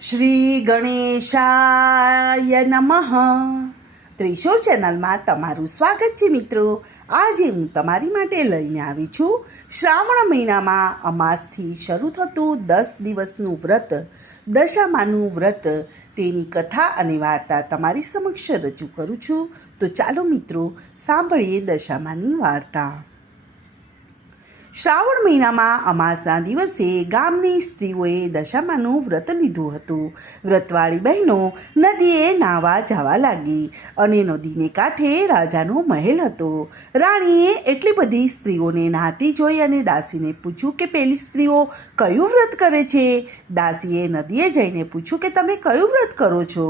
શ્રી ગણેશાય નમઃ. ત્રિશૂળ ચેનલમાં તમારું સ્વાગત છે મિત્રો. આજે હું તમારી માટે લઈને આવી છું શ્રાવણ મહિનામાં અમાસથી શરૂ થતું 10 દિવસનું વ્રત, દશામાનું વ્રત. તેની કથા અને વાર્તા તમારી સમક્ષ રજૂ કરું છું. તો ચાલો મિત્રો સાંભળીએ દશામાની વાર્તા. શ્રાવણ મહિનામાં અમાસના દિવસે ગામની સ્ત્રીઓએ દશામાનું વ્રત લીધું હતું. વ્રતવાળી બહેનો નદીએ નાહવા જવા લાગી અને નદીને કાંઠે રાજાનો મહેલ હતો. રાણીએ એટલી બધી સ્ત્રીઓને નહાતી જોઈ અને દાસીને પૂછ્યું કે પેલી સ્ત્રીઓ કયું વ્રત કરે છે. દાસીએ નદીએ જઈને પૂછ્યું કે તમે કયું વ્રત કરો છો.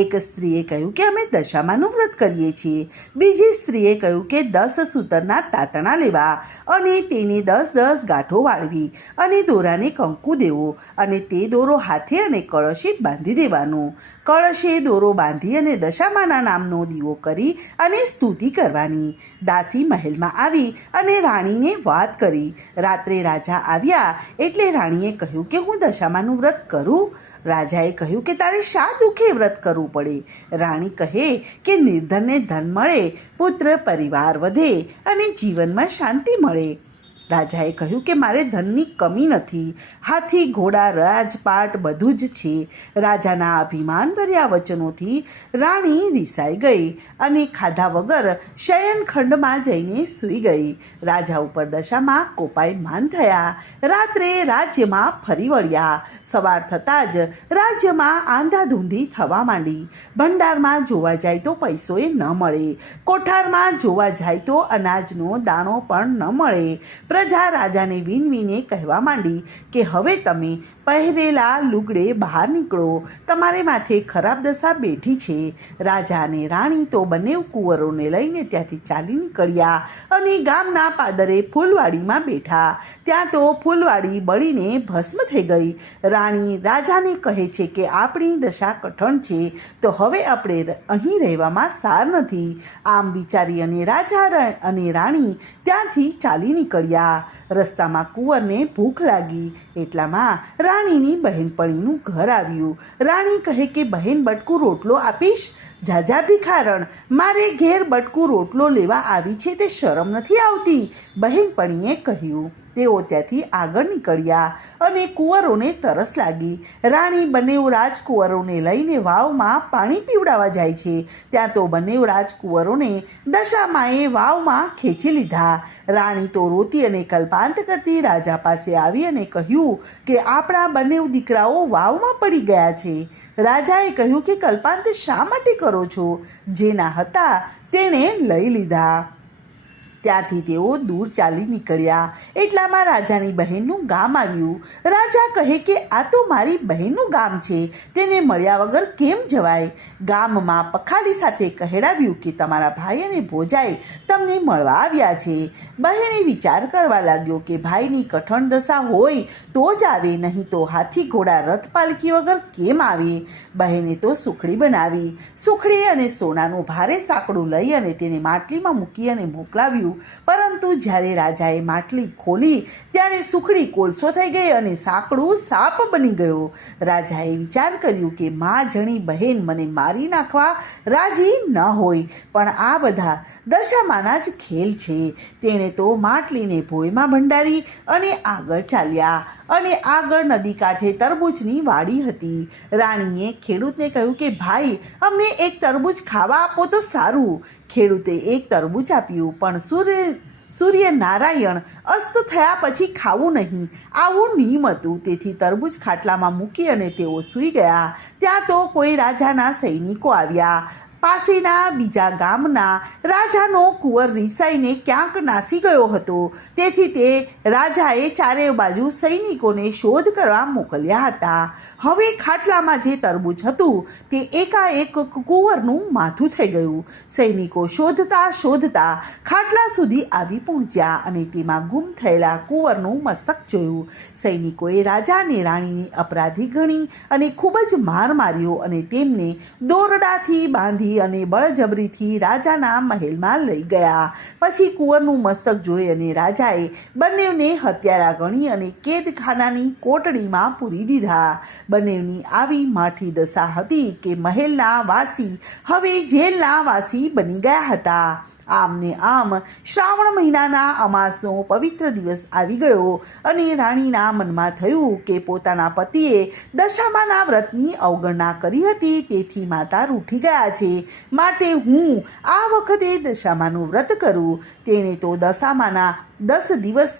એક સ્ત્રીએ કહ્યું કે અમે દશામાનું વ્રત કરીએ છીએ. બીજી સ્ત્રીએ કહ્યું કે 10 સૂતરના તાતણા લેવા અને તેને 10 ગાંઠો વાળવી અને દોરાને કંકુ દેવો અને તે દોરો હાથે અને કળશે બાંધી દેવાનો. કળશે દોરો બાંધી અને દશામાના નામનો દીવો કરી અને સ્તુતિ કરવાની. દાસી મહેલમાં આવી અને રાણીને વાત કરી. રાત્રે રાજા આવ્યા એટલે રાણીએ કહ્યું કે હું દશામાનું વ્રત કરું. રાજાએ કહ્યું કે તારે શા દુઃખે વ્રત કરવું પડે. રાણી કહે કે નિર્ધનને ધન મળે, પુત્ર પરિવાર વધે અને જીવનમાં શાંતિ મળે. રાજાએ કહ્યું કે મારે ધનની કમી નથી. હાથી, ઘોડા, રાજપાટ બધું જ છે. રાજાના અભિમાનભર્યા વચનોથી રાણી રિસાઈ ગઈ અને ખાધા વગર શયનખંડમાં જઈને સૂઈ ગઈ. રાજા ઉપર દશામાં કોપાયમાન થયા. રાત્રે રાજ્યમાં ફરી વળ્યા. સવાર થતાં જ રાજ્યમાં આંધાધૂંધી થવા માંડી. ભંડારમાં જોવા જાય તો પૈસોએ ન મળે. કોઠારમાં જોવા જાય તો અનાજનો દાણો પણ ન મળે. પ્રજા રાજાને વિનવીને કહેવા માંડી કે હવે તમે પહેરેલા લુગડે બહાર નીકળો, તમારે માથે ખરાબ દશા બેઠી છે. રાજા અને રાણી તો બંને કુંવરોને લઈને ત્યાંથી ચાલી નીકળ્યા અને ગામના પાદરે ફૂલવાડીમાં બેઠા. ત્યાં તો ફૂલવાડી બળીને ભસ્મ થઈ ગઈ. રાણી રાજાને કહે છે કે આપણી દશા કઠણ છે, તો હવે આપણે અહીં રહેવામાં સાર નથી. આમ વિચારી અને રાજા અને રાણી ત્યાંથી ચાલી નીકળ્યા. રસ્તામાં કુંવરને ભૂખ લાગી. એટલામાં રાણીની બહેનપણીનું ઘર આવ્યું. રાણી કહે કે બહેન બટકું રોટલો આપીશ. જાજા ભિખારણ, મારે ઘેર બટકું રોટલો લેવા આવી છે તે શરમ નથી આવતી. બહેનપણીએ કહ્યું. તેઓ ત્યાંથી આગળ નીકળ્યા અને કુંવરોને તરસ લાગી. રાણી બંનેવ રાજકુંવરોને લઈને વાવમાં પાણી પીવડાવવા જાય છે. ત્યાં તો બંનેવ રાજકુંવરોને દશામાએ વાવમાં ખેંચી લીધા. રાણી તો રોતી અને કલ્પાંત કરતી રાજા પાસે આવી અને કહ્યું કે આપણા બંનેવ દીકરાઓ વાવમાં પડી ગયા છે. રાજાએ કહ્યું કે કલ્પાંત શા માટે કરો છો? જેના હતા તેણે લઈ લીધા. ત્યાંથી તેઓ દૂર ચાલી નીકળ્યા. એટલામાં રાજાની બહેનનું ગામ આવ્યું. રાજા કહે કે આ તો મારી બહેનનું ગામ છે, તેને મળ્યા વગર કેમ જવાય? ગામમાં પખાલી સાથે કહેડાવ્યું કે તમારા ભાઈ અને ભોજાઈ તમને મળવા આવ્યા છે. બહેને વિચાર કરવા લાગ્યો કે ભાઈની કઠણ દશા હોય તો જ આવે, નહીં તો હાથી, ઘોડા, રથ, પાલખી વગર કેમ આવે? બહેને તો સુખડી બનાવી. સુખડી અને સોનાનું ભારે સાંકડું લઈ અને તેને માટલીમાં મૂકી અને મોકલાવ્યું. પરંતુ જ્યારે રાજાએ માટલી ખોલી ત્યારે સુખડી કોલસો થઈ ગઈ અને સાંકડું સાપ બની ગયો. રાજાએ વિચાર કર્યું કે મા જણી બહેન મને મારી નાખવા રાજી ન હોય, પણ આ બધા દશામાના જ ખેલ છે. તેણે તો માટલીને ભોયમાં ભંડારી અને આગળ ચાલ્યા અને આગળ નદી કાંઠે તરબૂચની વાડી હતી. રાણીએ ખેડૂતને કહ્યું કે ભાઈ, અમને એક તરબૂચ ખાવા આપો તો સારું. ખેડૂતે એક તરબૂચ આપ્યું, પણ સૂર્યનારાયણ અસ્ત થયા પછી ખાવું નહીં, આવું નિયમ હતું. તેથી તરબૂચ ખાટલામાં મૂકી અને તેઓ સૂઈ ગયા. ત્યાં તો કોઈ રાજાના સૈનિકો આવ્યા. પાસેના બીજા ગામના રાજાનો કુંવર રિસાઈને ક્યાંક નાસી ગયો હતો. તેથી તે રાજાએ ચારે બાજુ સૈનિકોને શોધ કરવા મોકલ્યા હતા. હવે ખાટલામાં જે તરબૂચ હતું તે એકાએક કુંવરનું માથું થઈ ગયું. સૈનિકો શોધતા શોધતા ખાટલા સુધી આવી પહોંચ્યા અને તેમાં ગુમ થયેલા કુંવરનું મસ્તક જોયું. સૈનિકોએ રાજા અને રાણીને અપરાધી ગણી અને ખૂબ જ માર માર્યો અને તેમને દોરડાથી બાંધી કાઢી અને બળજબરીથી રાજાના મહેલમાં લઈ ગયા. પછી કુંવરનું મસ્તક જોઈ અને રાજાએ બંનેવને હત્યારા ગણી અને કેદખાનાની કોટડીમાં પૂરી દીધા. બંનેવની આવી માઠી દશા હતી કે મહેલના વાસી હવે જેલના વાસી બની ગયા હતા. આમ ને આમ શ્રાવણ મહિનાના અમાસનો પવિત્ર દિવસ આવી ગયો અને રાણીના મનમાં થયું કે પોતાના પતિએ દશામાના વ્રતની અવગણના કરી હતી, તેથી માતા રૂઠી ગયા છે, માટે હું આ વખતે દશામાનું વ્રત કરું. તેણે તો દશામાના 10 દિવસ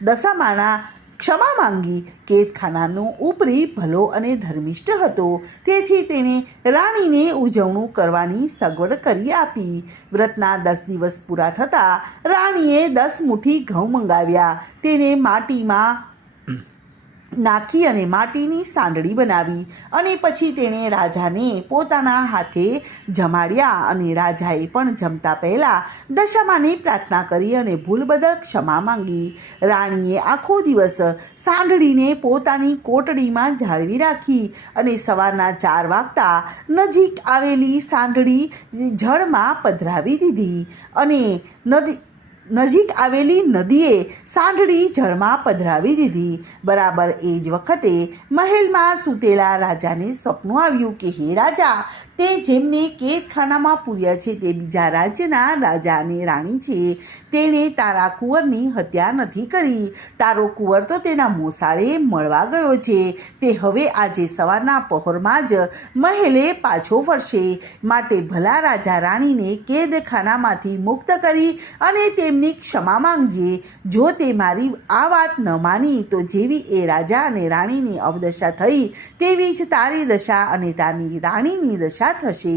દશામાના ક્ષમા માંગી. કેદખાનાનો ઉપરી ભલો અને ધર્મિષ્ઠ હતો, તેથી તેણે રાણીને ઉજવણું કરવાની સગવડ કરી આપી. વ્રતના 10 દિવસ પૂરા થતાં રાણીએ 10 મુઠ્ઠી ઘઉં મંગાવ્યા. તેને માટીમાં નાખી અને માટીની સાંડળી બનાવી અને પછી તેણે રાજાને પોતાના હાથે જમાડ્યા અને રાજાએ પણ જમતા પહેલાં દશામાને પ્રાર્થના કરી અને ભૂલ બદલ ક્ષમા માંગી. રાણીએ આખો દિવસ સાંડળીને પોતાની કોટડીમાં જાળવી રાખી અને સવારના 4 વાગતા નજીક આવેલી સાંડળી જળમાં પધરાવી દીધી અને નજીક આવેલી નદીએ સાંડળી જળમાં પધરાવી દીધી. બરાબર એ જ વખતે મહેલમાં સૂતેલા રાજાને સપનું આવ્યું કે હે રાજા, તે જેમને કેદખાનામાં પૂર્યા છે તે બીજા રાજ્યના રાજા અને રાણી છે. તેણે તારા કુંવરની હત્યા નથી કરી. તારો કુંવર તો તેના મોસાળે મળવા ગયો છે. તે હવે આજે સવારના પહોરમાં જ મહેલે પાછો ફરશે. માટે ભલા રાજા રાણીને કેદખાનામાંથી મુક્ત કરી અને તેમની ક્ષમા માંગજે. જો તે મારી આ વાત ન માની તો જેવી એ રાજા અને રાણીની અવદશા થઈ તેવી જ તારી દશા અને તારી રાણીની દશા થશે.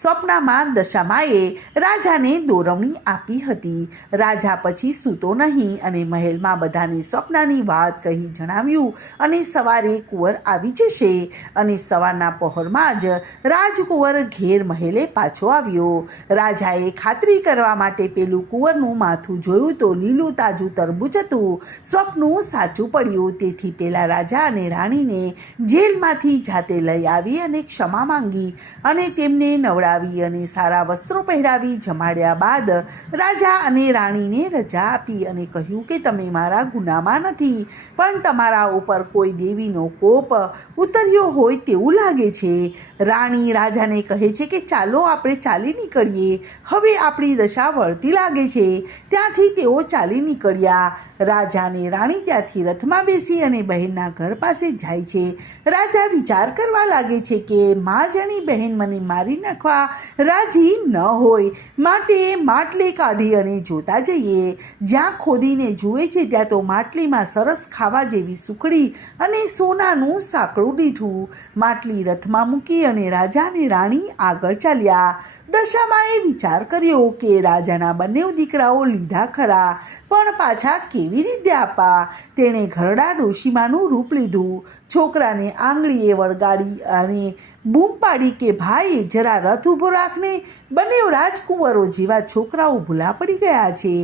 સ્વપ્નમાં દશામાએ રાજાને દોરવણી આપી હતી. રાજા પછી સૂતો નહીં અને મહેલમાં બધાને સ્વપ્નની વાત કહી જણાવ્યું અને સવારે કુંવર આવી જશે. અને સવારના પહોરમાં જ રાજકુંવર ઘેર મહેલે પાછો આવ્યો. રાજાએ ખાતરી કરવા માટે પેલું કુંવરનું માથું જોયું તો લીલું તાજું તરબૂચ હતું. સ્વપ્નું સાચું પડ્યું, તેથી પેલા રાજા અને રાણીને જેલમાંથી જાતે લઈ આવી અને ક્ષમા માંગી અને તેમને નવડાવી અને સારા વસ્ત્રો પહેરાવી જમાડ્યા બાદ રાજા અને રાણીને રજા આપી અને કહ્યું કે તમે મારા ગુનામાં નથી, પણ તમારા ઉપર કોઈ દેવીનો કોપ ઉતર્યો હોય તેવું લાગે છે. રાણી રાજાને કહે છે કે ચાલો આપણે ચાલી નીકળીએ. હવે આપણી દશા વળતી લાગે છે. ત્યાંથી તેઓ ચાલી નીકળ્યા. રાજા અને રાણી ત્યાંથી રથમાં બેસી અને બહેનના ઘર પાસે જાય છે. રાજા વિચાર કરવા લાગે છે કે મા જાણી બહેન મને મારી નાખવા રાજી ન હોય, માટે માટલી કાઢી અને જોતા જઈએ. જ્યાં ખોદીને જુએ છે ત્યાં તો માટલીમાં સરસ ખાવા જેવી સુખડી અને સોનાનું સાંકળું દીઠું. માટલી રથમાં મૂકી અને રાજા અને રાણી આગળ ચાલ્યા. દશામાએ વિચાર કર્યો કે રાજાના બંને દીકરાઓ લીધા ખરા, પણ પાછા કેવી રીતે આપા. તેણે ઘરડા ડોશીમાનું રૂપ લીધું. છોકરાને આંગળીએ વળગાડી અને બૂમ પાડી કે ભાઈ જરા રથ ઊભો રાખને. બંને રાજકુંવરો જેવા છોકરાઓ ભૂલા પડી ગયા છે.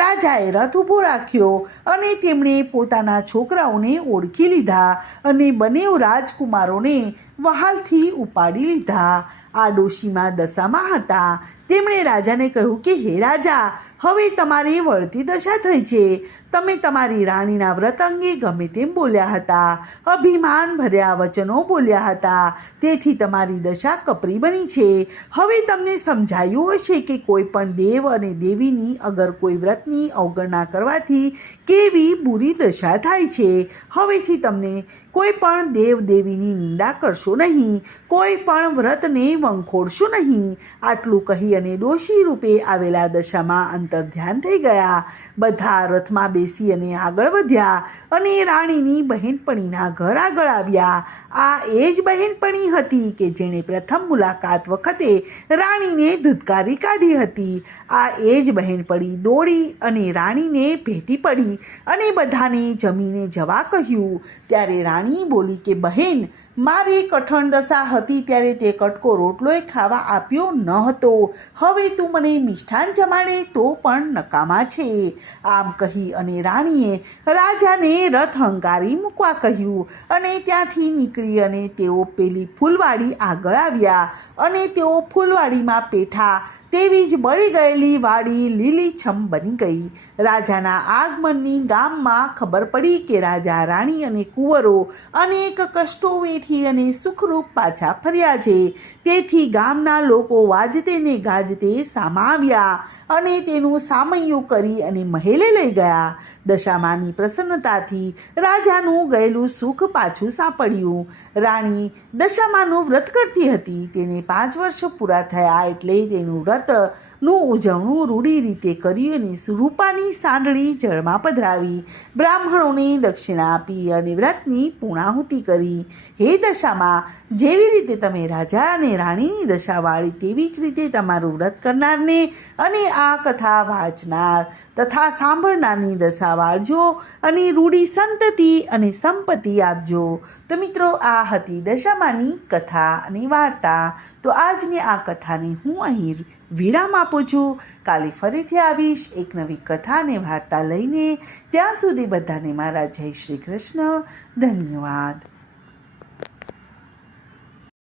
રાજાએ રથ ઊભો રાખ્યો અને તેમણે પોતાના છોકરાઓને ઓળખી લીધા અને બંને રાજકુમારોને વહાલથી ઉપાડી લીધા. આ ડોશીમાં દશામાં હતા. તેમણે રાજાને કહ્યું કે હે રાજા, હવે તમારી વળતી દશા થઈ છે. તમે તમારી રાણીના વ્રત અંગે ગમે તેમ બોલ્યા હતા, અભિમાન ભર્યા વચનો બોલ્યા હતા, તેથી તમારી દશા કપરી બની છે. હવે તમને સમજાયું હશે કે કોઈ પણ દેવ અને દેવીની અગર કોઈ વ્રતની અવગણના કરવાથી કેવી બુરી દશા થાય છે. હવેથી તમને કોઈ પણ દેવ દેવીની નિંદા કરશો નહીં, કોઈ પણ વ્રતને વંખોડશો નહીં. આટલું કહી અને ડોશી રૂપે આવેલા દશામાં અંતર ધ્યાન થઈ ગયા. બધા રથમાં બેસી અને આગળ વધ્યા અને રાણીની બહેનપણીના ઘર આગળ આવ્યા. આ એ જ બહેનપણી હતી કે જેણે પ્રથમ મુલાકાત વખતે રાણીને ધુતકારી કાઢી હતી. આ એ જ બહેનપણી દોડી અને રાણીને ભેટી પડી અને બધાને જમીને જવા કહ્યું. ત્યારે રાણી બોલી કે બહેન, મારે કઠણ દશા હતી ત્યારે તે કટકો રોટલોય ખાવા આપ્યો ન હતો. હવે તું મને મિષ્ઠાન જમાડે તો પણ નકામા છે. આમ કહી અને રાણીએ રાજાને રથ હંકારી મૂકવા કહ્યું અને ત્યાંથી નીકળી અને તેઓ પેલી ફૂલવાડી આગળ આવ્યા અને તેઓ ફૂલવાડીમાં પેઠા તેવી જ બળી ગયેલી વાડી લીલીછમ બની ગઈ. રાજાના આગમનની ગામમાં ખબર પડી કે રાજા રાણી અને કુંવરો અનેક કષ્ટો વેઠી અને સુખરૂપ પાછા ફર્યા છે. તેથી ગામના લોકો વાજતે ને ગાજતે સામા આવ્યા અને તેનું સામૈયું કરી અને મહેલે લઈ ગયા. દશામાની પ્રસન્નતાથી રાજાનું ગયેલું સુખ પાછું સાંપડ્યું. રાણી દશામાનું વ્રત કરતી હતી. તેને 5 વર્ષ પૂરા થયા એટલે તેનું વ્રતનું ઉજવણું રૂઢી રીતે કર્યું અને રૂપાની સાંડળી જળમાં પધરાવી બ્રાહ્મણોને દક્ષિણા આપી અને વ્રતની પૂર્ણાહુતિ કરી. હે દશામાં, જેવી રીતે તમે રાજા અને રાણીની દશા વાળી તેવી જ રીતે તમારું વ્રત કરનારને અને આ કથા વાંચનાર તથા સાંભળનારની દશા વાળજો અને રૂઢી સંતતિ અને સંપત્તિ આપજો. તો મિત્રો, આ હતી દશામાની કથા અને વાર્તા. તો આજની આ કથાને હું અહીં વિરામ આપું છું. કાલે ફરીથી આવીશ એક નવી કથા અને વાર્તા લઈને. ત્યાં સુધી બધાને મારા જય શ્રી કૃષ્ણ. ધન્યવાદ.